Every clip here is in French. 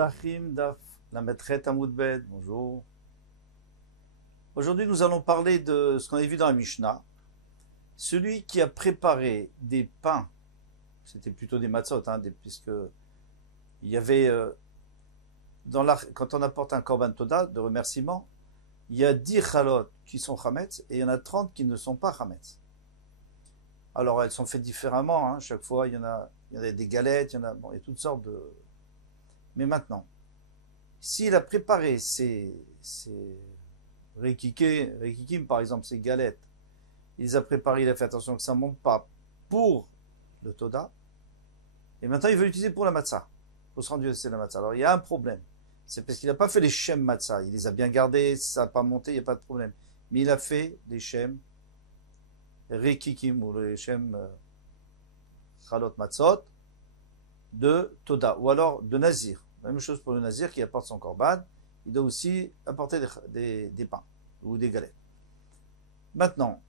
Psachim Daf, la maîtresse Amoudbed, bonjour. Aujourd'hui, nous allons parler de ce qu'on a vu dans la Mishnah. Celui qui a préparé des pains, c'était plutôt des matzot, puisque il y avait, quand on apporte un korban toda de remerciement, il y a 10 chalot qui sont chametz et il y en a 30 qui ne sont pas chametz. Alors elles sont faites différemment, chaque fois il y en a des galettes, il y a toutes sortes de... Mais maintenant, s'il a préparé ses rekikim par exemple, ses galettes, il les a préparées, il a fait attention que ça ne monte pas pour le toda, et maintenant il veut l'utiliser pour la matzah, pour se rendre c'est la matzah. Alors il y a un problème, c'est parce qu'il n'a pas fait les shem matzah, il les a bien gardés, ça n'a pas monté, il n'y a pas de problème. Mais il a fait des shem rekikim ou les shem chalot matzot de toda, ou alors de nazir. La même chose pour le nazir qui apporte son korban, il doit aussi apporter des pains ou des galettes. Maintenant,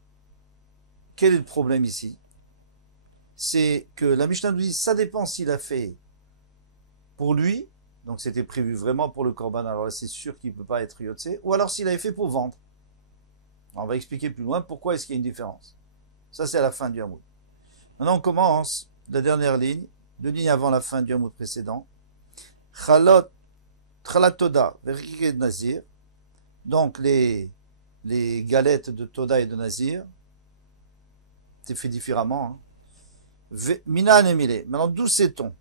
quel est le problème ici? C'est que la Mishnah nous dit, ça dépend s'il a fait pour lui, donc c'était prévu vraiment pour le korban, alors là c'est sûr qu'il ne peut pas être yotse, ou alors s'il avait fait pour vendre. On va expliquer plus loin pourquoi est-ce qu'il y a une différence. Ça c'est à la fin du Hamoud. Maintenant on commence la dernière ligne, 2 lignes avant la fin du Hamoud précédent. Chalat Toda, Verikik Nazir, donc les galettes de Toda et de Nazir, c'est fait différemment. Mina Anemile, maintenant d'où sait-on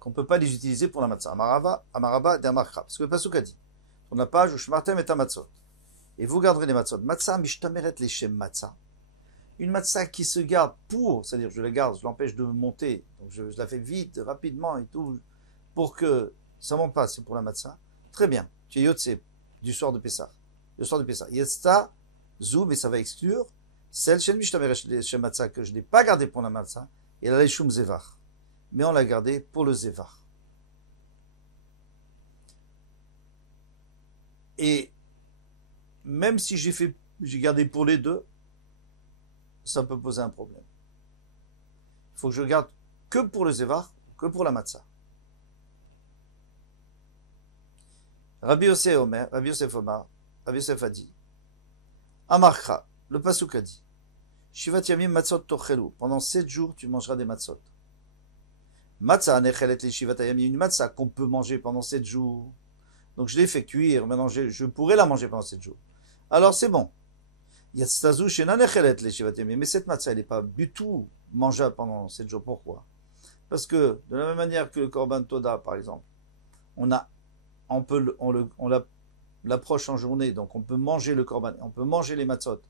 qu'on ne peut pas les utiliser pour la matzah? Amaraba de Amarcha, parce que le Pasuk a dit, sur la page où Shmartem et Matzot, et vous garderez les matzot. Matzah mishtameret les shem matzah. Une matzah qui se garde pour, c'est-à-dire je la garde, je l'empêche de monter, donc je la fais vite, rapidement et tout, pour que ça monte pas, c'est pour la matzah. Très bien, tu es yotse du soir de Pessah. Le soir de Pessah. Yetsta, zou, mais ça va exclure celle chez le matzah que je n'ai pas gardé pour la matzah, et la shum zevar. Mais on l'a gardé pour le zevar. Et même si j'ai gardé pour les deux, ça peut poser un problème. Il faut que je garde que pour le zevar, que pour la matzah. Rabbi Yosef Omer, Rabbi Yosef Omar, Rabbi Yosef a dit, Amarcha, le pasuk a dit, Shivat yamim matzot tochelu, pendant 7 jours tu mangeras des matzot. Matzah nechelet li shivat yamim, une matzah qu'on peut manger pendant 7 jours. Donc je l'ai fait cuire, maintenant je pourrais la manger pendant 7 jours. Alors c'est bon. Yatstazu shena nechelet li shivat yamim, mais cette matzah elle n'est pas du tout mangeable pendant 7 jours. Pourquoi? Parce que de la même manière que le korban toda par exemple, on l'approche en journée, donc on peut manger le korban, on peut manger les matzot,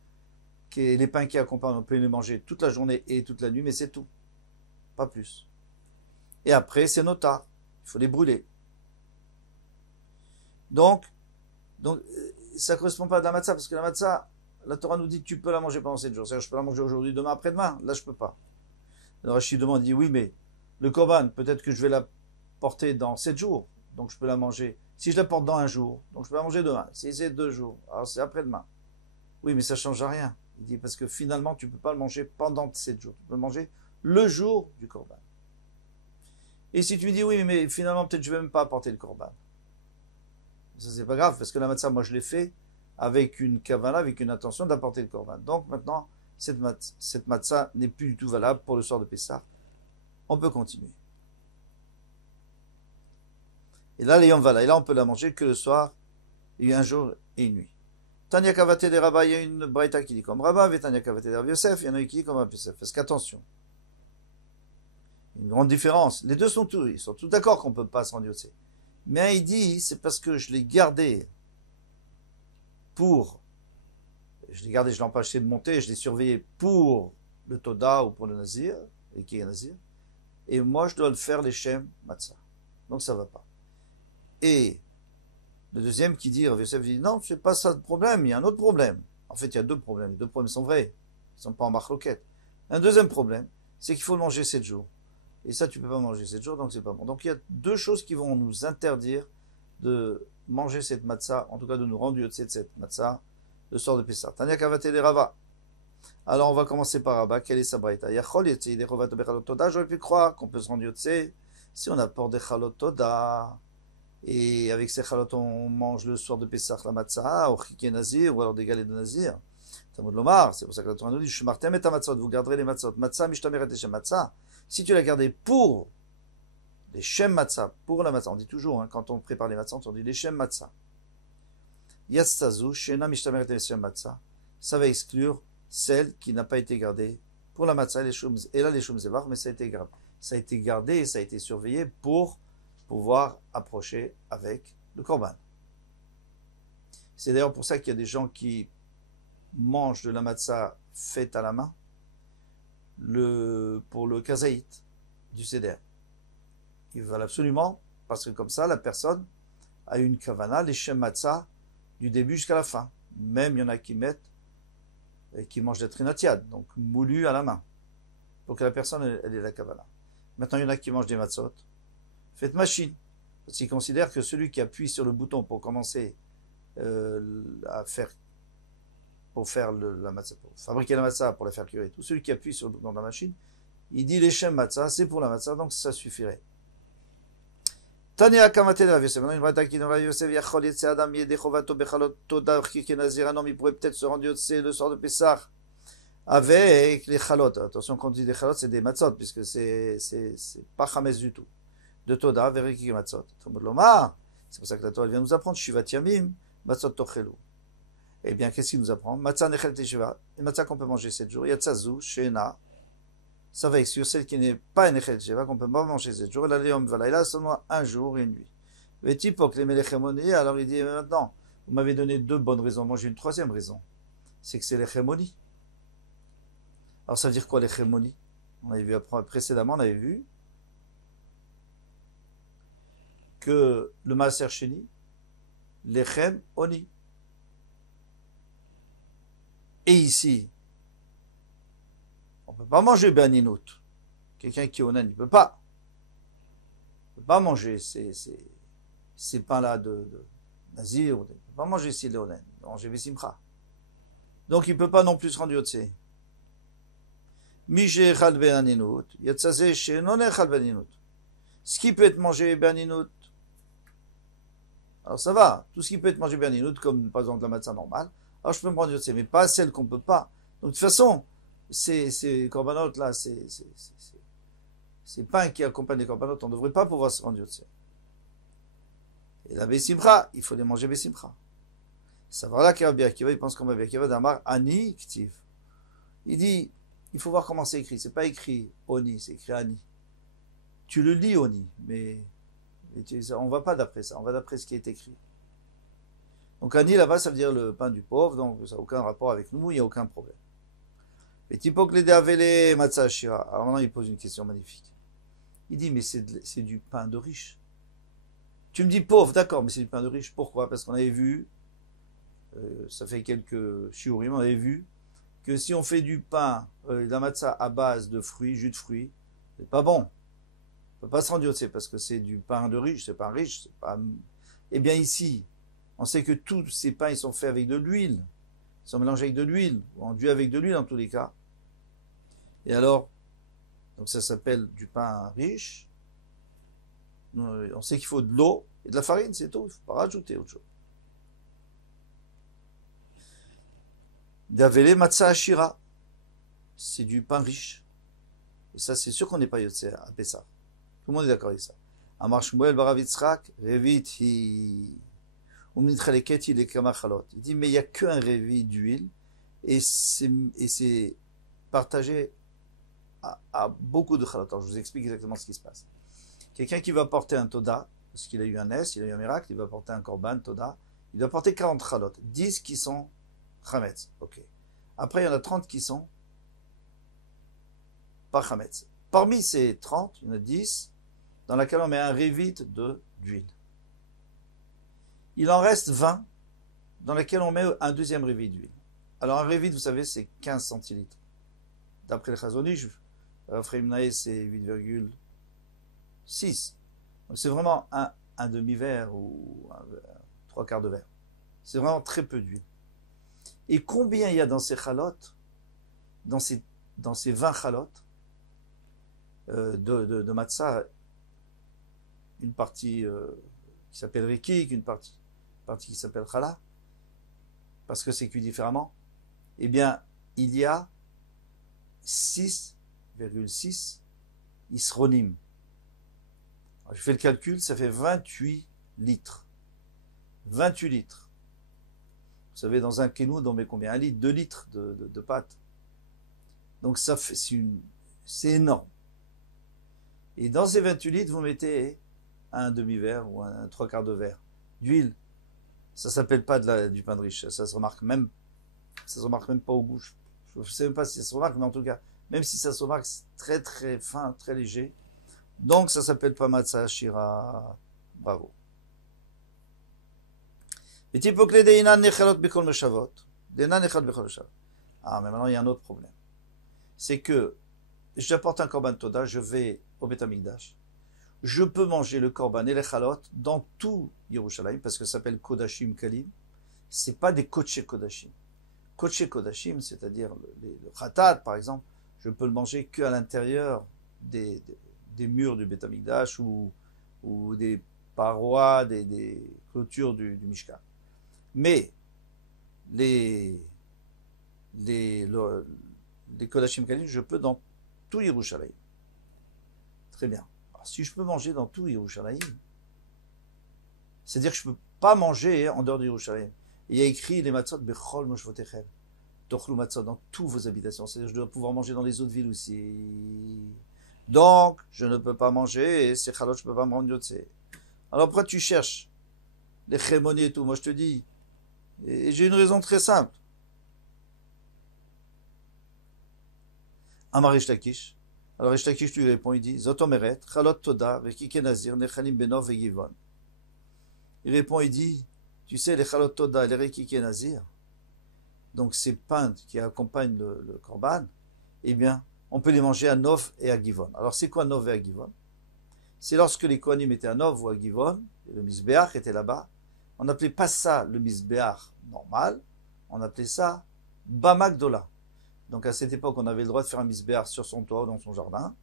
les pains qui accompagnent, on peut les manger toute la journée et toute la nuit, mais c'est tout, pas plus. Et après, c'est notar, il faut les brûler. Donc ça ne correspond pas à la matzah, parce que la matzah, la Torah nous dit tu peux la manger pendant 7 jours, c'est-à-dire je peux la manger aujourd'hui, demain, après-demain, là je peux pas. Le Rashi demande, dit oui, mais le korban, peut-être que je vais la porter dans 7 jours, donc je peux la manger. Si je la porte dans 1 jour, donc je peux la manger demain. Si c'est 2 jours, alors c'est après-demain. Oui, mais ça ne change rien. Il dit parce que finalement, tu ne peux pas le manger pendant 7 jours. Tu peux le manger le jour du korban. Et si tu me dis oui, mais finalement, peut-être je ne vais même pas apporter le korban. Ça, c'est pas grave, parce que la matzah, moi, je l'ai fait avec une kavana, avec une intention d'apporter le korban. Donc maintenant, cette matzah n'est plus du tout valable pour le soir de Pessah. On peut continuer. Et là, les Yom Vala, et là, on peut la manger que le soir, il y a un jour et une nuit. Tanya Kavate de Rabba, il y a une braïta qui dit comme Rabba, et Tanya Kavate de Rabbi Yosef, il y en a une qui dit comme Rabbi Yosef. Parce qu'attention, une grande différence. Les deux sont ils sont tous d'accord qu'on ne peut pas se rendre yotse. Mais il dit, c'est parce que je l'ai gardé je l'ai empêché de monter, je l'ai surveillé pour le Toda ou pour le Nazir, et qui est Nazir, et moi, je dois le faire les Shem Matzah. Donc ça ne va pas. Et le deuxième qui dit, Rav Yosef dit, non, c'est pas ça le problème, il y a un autre problème. En fait, il y a 2 problèmes. Les 2 problèmes sont vrais. Ils ne sont pas en marloquette. Un deuxième problème, c'est qu'il faut le manger 7 jours. Et ça, tu ne peux pas manger 7 jours, donc c'est pas bon. Donc il y a 2 choses qui vont nous interdire de manger cette matzah, en tout cas de nous rendre yotse de cette matzah, le soir de Pessah. Tanya Kavate de Rava. Alors on va commencer par Rabba. Quelle est sa braïta? Yachol yotse, il est rovat bechalot toda. J'aurais pu croire qu'on peut se rendre yotse Si on apporte des chalot toda, et avec ces chalot on mange le soir de Pessah la matzah, ou chiké nazir, ou alors des galets de nazir, Talmud Lomar, c'est pour ça que la Torah nous dit, Shmartem et matzot, vous garderez les matzot, matzah mishtameret et shem matzah. Si tu l'as gardé pour les shem matzah, pour la matzah, on dit toujours, hein, quand on prépare les matzah, on dit les shem matzah. Yatsazu, shena mishtameret et shem matzah. Ça va exclure celle qui n'a pas été gardée pour la matzah et là les shum zevar, mais ça a été gardé. Ça a été gardé et ça a été surveillé pour pouvoir approcher avec le korban. C'est d'ailleurs pour ça qu'il y a des gens qui mangent de la matzah faite à la main pour le kazaït du seder. Ils veulent absolument, parce que comme ça, la personne a une kavana, les shem matzah, du début jusqu'à la fin. Même il y en a qui mettent, et qui mangent des trinatiad, donc moulu à la main, pour que la personne elle ait la kavana. Maintenant, il y en a qui mangent des matzot, faites machine, parce qu'ils considèrent que celui qui appuie sur le bouton pour commencer à faire, pour faire la matzah, pour fabriquer la matzah, pour la faire cuire, tout celui qui appuie sur le bouton de la machine, il dit les shem matzah, c'est pour la matzah, donc ça suffirait. Tania Kamate de la Yosef. Maintenant, une braïta qui dans la Yosef, Yachol Yetze Adam Yede Chovato Bechalot Toda Chike Nazir. Un homme, il pourrait peut-être se rendre Yotze le soir de Pessah avec les chalot. Attention, quand on dit des chalot, c'est des matzot, puisque c'est pas chametz du tout. De Toda, Verikike matzot. Talmud Lomar, c'est pour ça que la Torah vient nous apprendre, Shivat Yamim, matzot tochelu. Eh bien, qu'est-ce qu'il nous apprend? Matzah nechel teshiva, une matzah qu'on peut manger 7 jours. Yatzazu, Shena, ça va exclure celle qui n'est pas une echel teshiva, qu'on peut pas manger 7 jours. Elle a l'yom valayla, seulement un jour et une nuit. Vetipok, les melechemoni, alors il dit, maintenant, vous m'avez donné 2 bonnes raisons. Moi, j'ai une 3e raison. C'est que c'est l'echemoni. Alors, ça veut dire quoi l'echemoni? On avait vu précédemment, on avait vu que le maaser sheni, lechem oni. Et ici, on ne peut pas manger be'aninout. Quelqu'un qui est onan, il ne peut pas. Il ne peut pas manger ces pains-là de nazir. Il ne peut pas manger ici le onan. Il peut manger besimcha. Donc il ne peut pas non plus se rendre yotse. Mije echal be'aninout, yatzazeh she'non echal be'aninout. Ce qui peut être mangé be'aninout, alors ça va. Tout ce qui peut être mangé be'aninout, comme par exemple la matzah normale, alors je peux me prendre yotse, mais pas celle qu'on ne peut pas. Donc de toute façon, ces corbanotes là, ces pains qui accompagnent les corbanotes, on ne devrait pas pouvoir se rendre yotse. Et la besimcha, il faut les manger besimcha. Ça va là qu'Rabbi Akiva, il pense comme Rabbi Akiva d'Amar Ani Ktiv. Il dit, il faut voir comment c'est écrit. C'est pas écrit Oni, c'est écrit Ani. Tu le lis Oni, mais on va pas d'après ça, on va d'après ce qui est écrit. Donc Ani là-bas, ça veut dire le pain du pauvre, donc ça n'a aucun rapport avec nous, il n'y a aucun problème. Et Tipok les Avele Matzah Shira. Alors maintenant, il pose une question magnifique. Il dit, mais c'est du pain de riche. Tu me dis pauvre, d'accord, mais c'est du pain de riche. Pourquoi? Parce qu'on avait vu, ça fait quelques shiurim, on avait vu que si on fait du pain, la matzah à base de fruits, jus de fruits, c'est pas bon. On peut pas se rendre yotse parce que c'est du pain de riche, c'est pas riche, c'est pas. Eh bien ici, on sait que tous ces pains ils sont faits avec de l'huile, ils sont mélangés avec de l'huile ou enduits avec de l'huile en tous les cas. Et alors, donc ça s'appelle du pain riche. On sait qu'il faut de l'eau et de la farine, c'est tout. Il ne faut pas rajouter autre chose. D'avele matzah ashira, c'est du pain riche. Et ça, c'est sûr qu'on n'est pas yotse à Pessah. Tout le monde est d'accord avec ça. Amar Shmuel barav Yitzchak, revit hi umnitchaleket hi lekama chalot. Il dit, mais il n'y a qu'un revit d'huile et c'est partagé à beaucoup de chalot. Alors, je vous explique exactement ce qui se passe. Quelqu'un qui va porter un toda, parce qu'il a eu un es, il a eu un miracle, il va porter un korban, toda, il doit porter 40 chalot, 10 qui sont chametz, ok. Après, il y en a 30 qui sont pas chametz. Parmi ces 30, il y en a 10 dans laquelle on met un revit d'huile. Il en reste 20 dans laquelle on met un deuxième revit d'huile. Alors un revit, vous savez, c'est 15 centilitres. D'après le Chazon Ish, Ephraim Naé, c'est 8,6. Donc c'est vraiment un demi-verre ou trois quarts de verre. C'est vraiment très peu d'huile. Et combien il y a dans ces chalotes, dans ces 20 chalotes de matzah, une partie qui s'appelle Rikik, une partie qui s'appelle Chala, parce que c'est cuit différemment, eh bien, il y a 6,6 isronim. Alors, je fais le calcul, ça fait 28 litres. 28 litres. Vous savez, dans un kénoud, on met combien? 1 litre, 2 litres de pâte. Donc ça fait, c'est énorme. Et dans ces 28 litres, vous mettez un demi-verre ou un trois quarts de verre d'huile. Ça s'appelle pas du pain de riche. Ça se remarque même pas au goût. Je ne sais même pas si ça se remarque, mais en tout cas, même si ça se remarque, c'est très très fin, très léger. Donc ça s'appelle pas matzah shira. Bravo. Ah, mais maintenant il y a un autre problème. C'est que j'apporte un korban toda, je vais au Beth Amikdash. Je peux manger le korban et les chalot dans tout Yerushalayim, parce que ça s'appelle Kodashim Kalim. C'est pas des Kodesh Kodashim. Kodesh Kodashim, c'est-à-dire le Khatat, par exemple, je peux le manger qu'à l'intérieur des murs du Beth Amikdash ou des parois, des clôtures du Mishkan. Mais les Kodashim Kalim, je peux dans tout Yerushalayim. Très bien. Alors, si je peux manger dans tout Yerushalayim, c'est-à-dire que je ne peux pas manger en dehors de Yerushalayim. Il y a écrit les matzot bechol moshvotechem, tochlu matzot dans toutes vos habitations. C'est-à-dire que je dois pouvoir manger dans les autres villes aussi. Donc, je ne peux pas manger et ces chalot, je ne peux pas me rendre yotse. Alors pourquoi tu cherches les chémonies et tout? Moi je te dis, et j'ai une raison très simple. Amar Ishtakish. Alors Ishtakish lui répond, il dit, Zotomeret, Chalot Toda, Vekike Nazir, Nechalim Benov et Givon. Il répond, il dit, tu sais, les Chalot Toda et les Rekike Nazir, donc ces pains qui accompagnent le Korban, eh bien, on peut les manger à Nov et à Givon. Alors c'est quoi Nov et à Givon? C'est lorsque les Kohanim étaient à Nov ou à Givon, et le Misbeach était là-bas, on n'appelait pas ça le Misbeach normal, on appelait ça Bamagdola. Donc à cette époque, on avait le droit de faire un Misbeach sur son toit ou dans son jardin,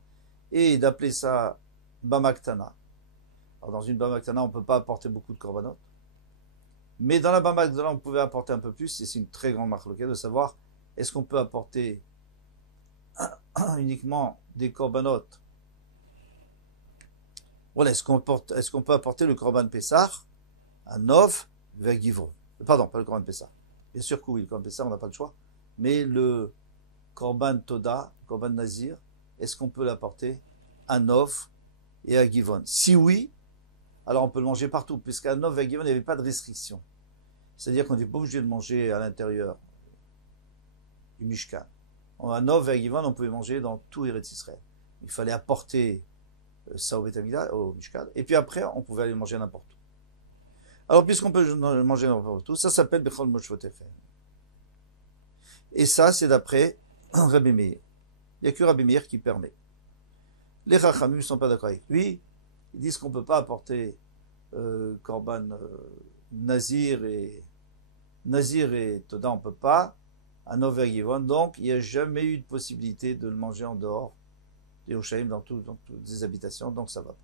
et d'appeler ça Bamaktana. Alors dans une Bamaktana, on ne peut pas apporter beaucoup de korbanot, mais dans la Bamagdola, on pouvait apporter un peu plus, et c'est une très grande marque de savoir, est-ce qu'on peut apporter uniquement des korbanot? Voilà, est-ce qu'on peut apporter le korban Pessah à Nov vers Givon? Pardon, pas le korban Pessah. Bien sûr que oui, le korban Pessah, on n'a pas le choix. Mais le korban Toda, le korban Nazir, est-ce qu'on peut l'apporter à Nov et à Givon? Si oui, alors on peut le manger partout, puisqu'à Nov et à Givon, il n'y avait pas de restriction. C'est-à-dire qu'on n'est pas obligé de manger à l'intérieur du Mishkan. À Nov et à Givon, on pouvait manger dans tout Eretz Israël. Il fallait apporter ça au Beth Amikdash, au Mishkan, et puis après, on pouvait aller manger n'importe où. Alors, puisqu'on peut manger n'importe où, ça s'appelle Bechol Moshvotechem. Et ça, c'est d'après Rabbi Meir. Il n'y a que Rabbi Meir qui permet. Les Chachamim ne sont pas d'accord avec lui. Ils disent qu'on ne peut pas apporter Korban Nazir et Toda, on ne peut pas, à Nov et Givon. Donc, il n'y a jamais eu de possibilité de le manger en dehors de Yerushalayim, dans toutes les habitations, donc ça va pas.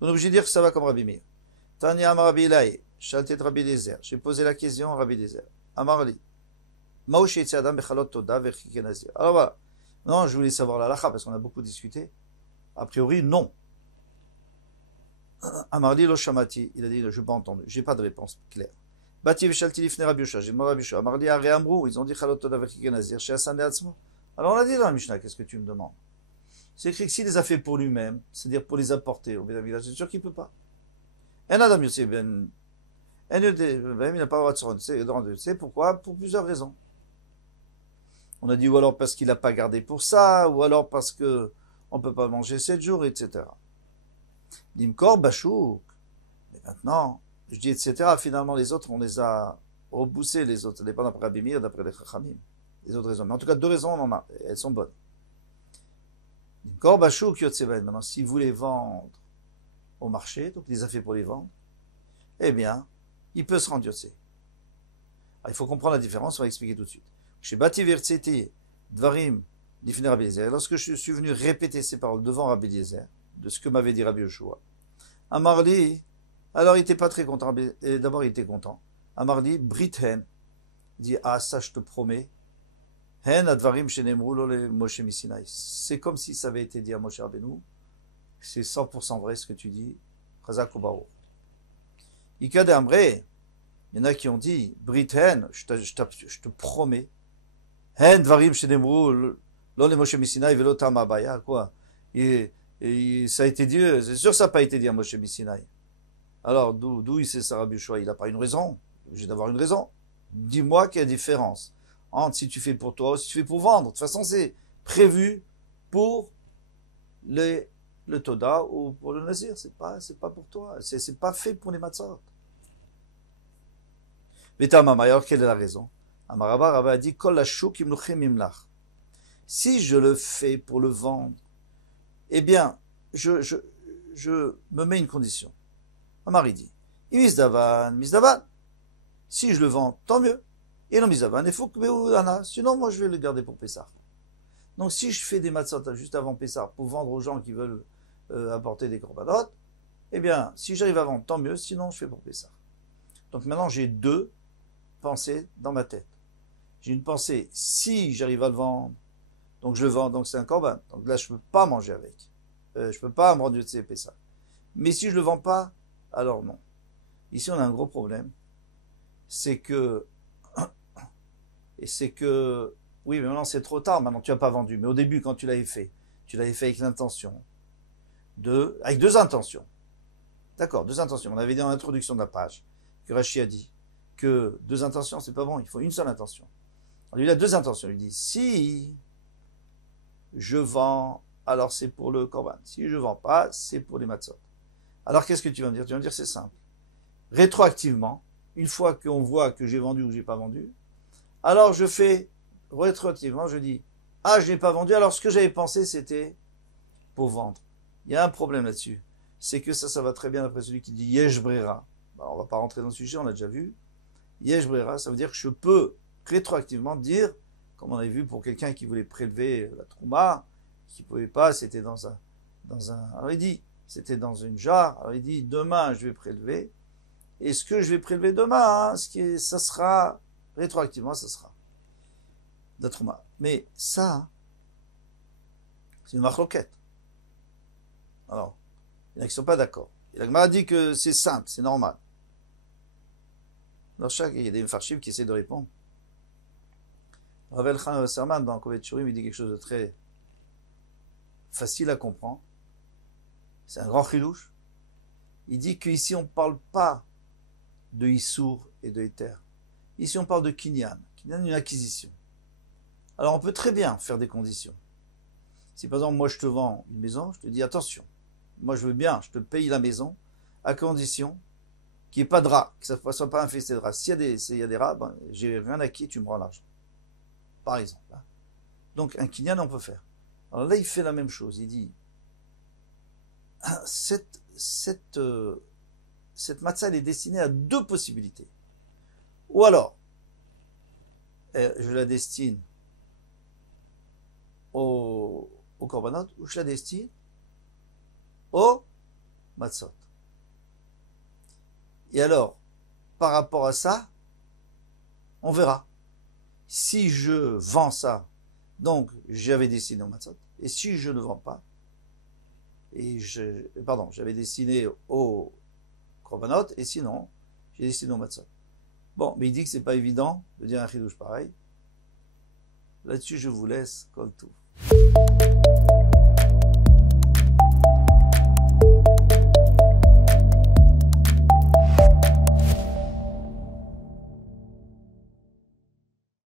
On est obligé de dire que ça va comme Rabbi Meir. Tanya Amar Rabbi Elai, Shaltet Rabbi Eliezer. J'ai posé la question à Rabbi Eliezer. Amar li, Mao sheitzi adam bechalot toda vechike nazir. Alors voilà. Non, je voulais savoir la lacha parce qu'on a beaucoup discuté. A priori, non. Amar li lo shamati. Il a dit, je n'ai pas entendu. J'ai pas de réponse claire. Bati v'shalti lifnei Rabbi Yosha. J'ai demandé à Rabbi Yosha. Amar li are amrou. Ils ont dit chalot toda vechike nazir. Chez Hassan et Atzmo. Alors on a dit dans la Mishnah, qu'est-ce que tu me demandes? C'est écrit que s'il les a fait pour lui-même, c'est-à-dire pour les apporter au Beth Amikdash, c'est sûr qu'il ne peut pas. Un Adam Yosef ben, il n'a pas le droit de se rendre. C'est pourquoi? Pour plusieurs raisons. On a dit ou alors parce qu'il n'a pas gardé pour ça, ou alors parce que on ne peut pas manger 7 jours, etc. L'imkor bachouk. Mais maintenant, je dis etc. Finalement, les autres, on les a repoussés, les autres. Ça dépend d'après Rabbi Meir, d'après les Chachamim. Les autres raisons. Mais en tout cas, 2 raisons, on en a. Elles sont bonnes. Maintenant, si vous les vendre au marché, donc il les a fait pour les vendre, eh bien, il peut se rendre yotzé. Il faut comprendre la différence, on va expliquer tout de suite. Chez Bati Virtseti, Dvarim, Difne Rabbi Eliezer, lorsque je suis venu répéter ces paroles devant Rabbi Eliezer, de ce que m'avait dit Rabbi Yoshua, Amarli, alors il n'était pas très content. D'abord, il était content. Amarli, Brit Hen, dit, ah, ça, je te promets. Hen advarim shenemru lo le Moshe Misinaï. C'est comme si ça avait été dit à Moshe Rabbeinu. C'est 100% vrai ce que tu dis. Chazak Ubaruch. Ikade Ambre, il y en a qui ont dit, Brit Hen, je te promets. Hen dvarim shenemru lo le Moshe Misinaï velo tam abaya. Quoi? Et ça a été dit, c'est sûr que ça n'a pas été dit à Moshe Misinaï. Alors, d'où il sait ça, Rabbi Yoshua? Il n'a pas une raison. J'ai d'avoir une raison. Dis-moi quelle est la différence entre si tu fais pour toi ou si tu fais pour vendre. De toute façon, c'est prévu pour le Toda ou pour le Nazir. C'est pas pour toi. C'est pas fait pour les matzot. Vetamam, alors quelle est la raison? Amaraba a dit, Kol hashuk imluchem imlach. Si je le fais pour le vendre, eh bien, je me mets une condition. Amari dit, misdavan. Si je le vends, tant mieux. Et non misdavan, il faut que Beoudana. Sinon, moi, je vais le garder pour Pessah. Donc, si je fais des matzot juste avant Pessah pour vendre aux gens qui veulent apporter des korbanot, eh bien, si j'arrive à vendre, tant mieux. Sinon, je fais pour Pessah. Donc, maintenant, j'ai deux pensées dans ma tête. J'ai une pensée, si j'arrive à le vendre, donc je le vends, donc c'est un korban. Donc là, je ne peux pas manger avec. Je ne peux pas me rendre de ces Pessah. Mais si je ne le vends pas, alors non. Ici, on a un gros problème. C'est que, oui, mais maintenant c'est trop tard, maintenant tu n'as pas vendu. Mais au début, quand tu l'avais fait avec l'intention avec deux intentions. D'accord, deux intentions. On avait dit dans l'introduction de la page, que Rashi a dit, que deux intentions, c'est pas bon, il faut une seule intention. Alors, il a deux intentions. Il dit, si je vends, alors c'est pour le korban. Si je vends pas, c'est pour les matzot. Alors, qu'est-ce que tu vas me dire? Tu vas me dire, c'est simple. Rétroactivement, une fois qu'on voit que j'ai vendu ou que j'ai pas vendu, alors je fais, rétroactivement, je dis, ah, je n'ai pas vendu, alors ce que j'avais pensé, c'était pour vendre. Il y a un problème là-dessus. C'est que ça va très bien après celui qui dit Yesh Brera. On va pas rentrer dans le sujet, on l'a déjà vu. Yesh Brera, ça veut dire que je peux rétroactivement dire, comme on avait vu pour quelqu'un qui voulait prélever la trouma, qui pouvait pas, c'était dans un, alors il dit, c'était dans une jarre, alors il dit, demain je vais prélever, et ce que je vais prélever demain, ça sera, rétroactivement, ça sera de la trouma. Mais ça, c'est une marloquette. Alors, il y en a qui ne sont pas d'accord. Et la Gemara dit que c'est simple, c'est normal. Alors, il y a des Mefarshim qui essaient de répondre. Ravel Khan Serman, dans Kovet Shurim, il dit quelque chose de très facile à comprendre. C'est un grand chidouche. Il dit qu'ici, on ne parle pas de Issour et de Éther. Ici, on parle de Kinyan. Kinyan, une acquisition. Alors, on peut très bien faire des conditions. Si, par exemple, moi, je te vends une maison, je te dis, attention, moi, je veux bien, je te paye la maison, à condition qu'il n'y ait pas de rats, que ça ne soit pas infesté de rats. S'il y a des rats, ben, j'ai rien acquis, tu me rends l'argent. Par exemple. Hein. Donc, un kinyan, on peut faire. Alors là, il fait la même chose. Il dit, cette matzah, elle est destinée à deux possibilités. Ou alors, je la destine au korbanot, ou je la destine au matzot. Et alors, par rapport à ça, on verra. Si je vends ça, donc j'avais destiné au matzot, et si je ne vends pas, j'avais destiné au korbanot, et sinon, j'ai destiné au matzot. Bon, mais il dit que c'est pas évident de dire un chidouche pareil. Là-dessus, je vous laisse, comme tout.